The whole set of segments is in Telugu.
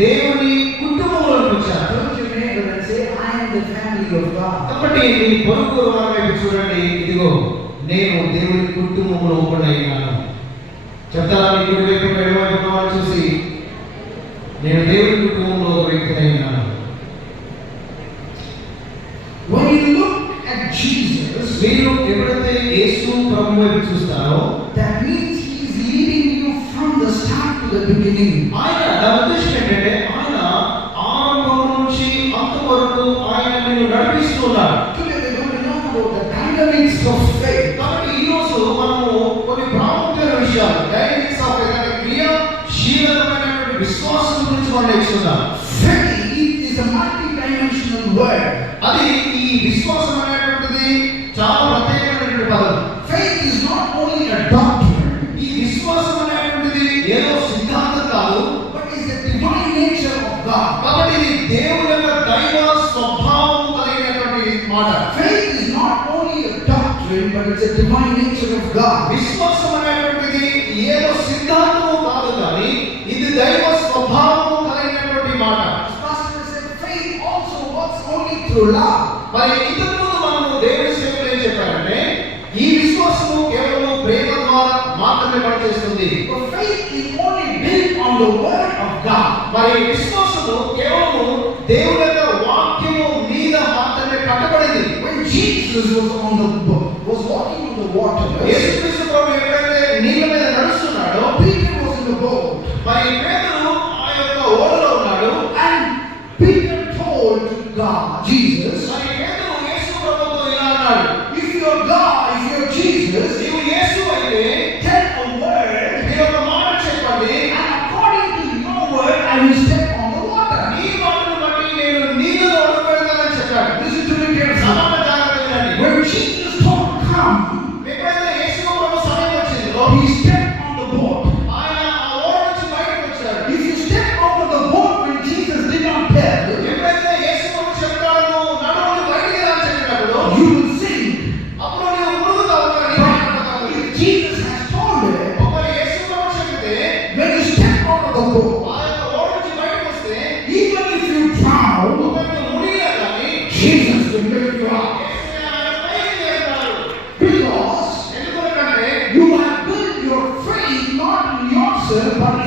దేవుని కుటుంబంలో నుంచి Don't you neighbor and కాబట్టి నీ పొరుగు వైపు చూడండి. ఇదిగో నేను దేవుని కుటుంబంలో ఉన్నాను చెప్తారా? మీ కుడి వైపు ఎడమ వైపు చూసి. నేను దేవుని కుటుంబంలో ఒక వ్యక్తిని ఉన్నాను When you look మీరు ఎప్పుడైతే యేసు ప్రభు వైపు చూస్తారో that means to the beginning ఆయన నా ఉద్దేశం ఏంటంటే ఆయన ఆరంభం నుంచి అంత వరకు ఆయన నిన్ను నడిపిస్తున్నాడు కాబట్టి ఈ రోజు మనము కొన్ని ప్రాముఖ్యమైన విషయాలు డైనమిక్స్ ఆఫ్ ఏదైనా క్రియాశీలమైనటువంటి విశ్వాసం గురించి మనం నేర్చుకుందాం. అది ఈ విశ్వాసం అనేటువంటిది చాలా ప్రత్యేకమైనటువంటి పదం. డివైన్ నేచర్ ఆఫ్ గాడ్ విశ్వాసం అనేటువంటిది ఏదో సిద్ధాంతము కాదు కానీ ఇది దైవ స్వభావము కలిగినటువంటి మాట. మరి ఇంతకు ముందు మనము దేవుడి సేవలు ఏం చెప్పారంటే ఈ విశ్వాసము కేవలం ప్రేమ ద్వారా మాత్రమే పనిచేస్తుంది. మరి విశ్వాసము కేవలము దేవుని యొక్క వాక్యము మీద మాత్రమే కట్టబడింది. Jesus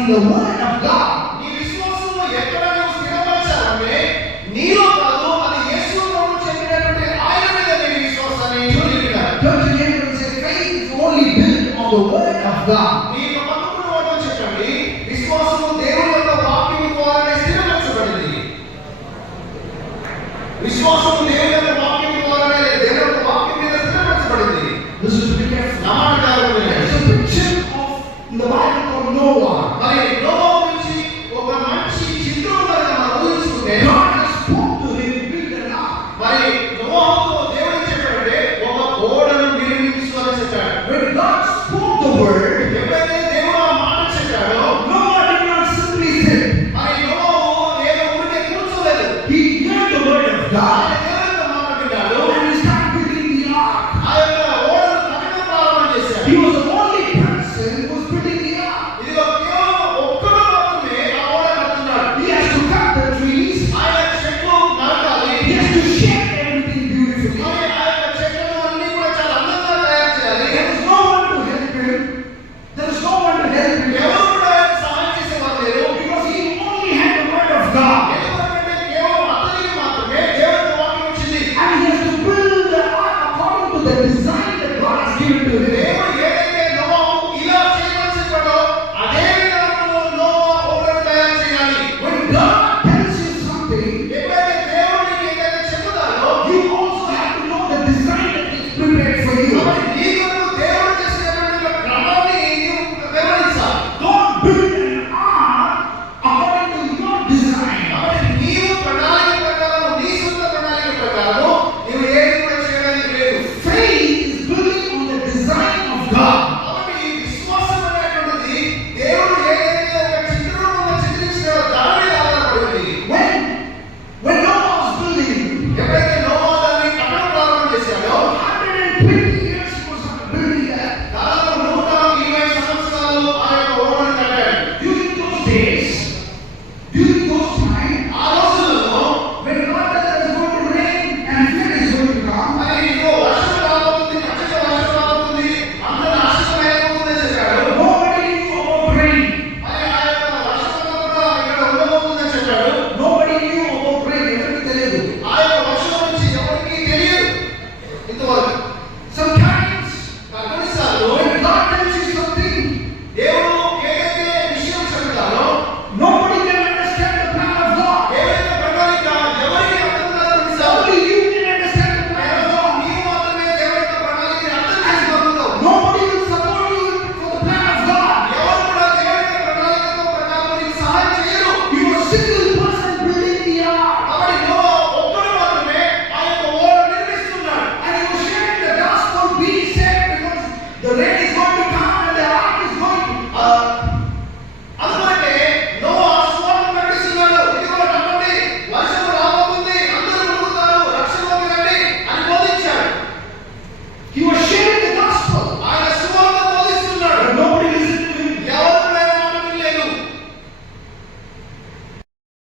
in the Word of God. Don't you remember? Faith only built on the Word of God. Deus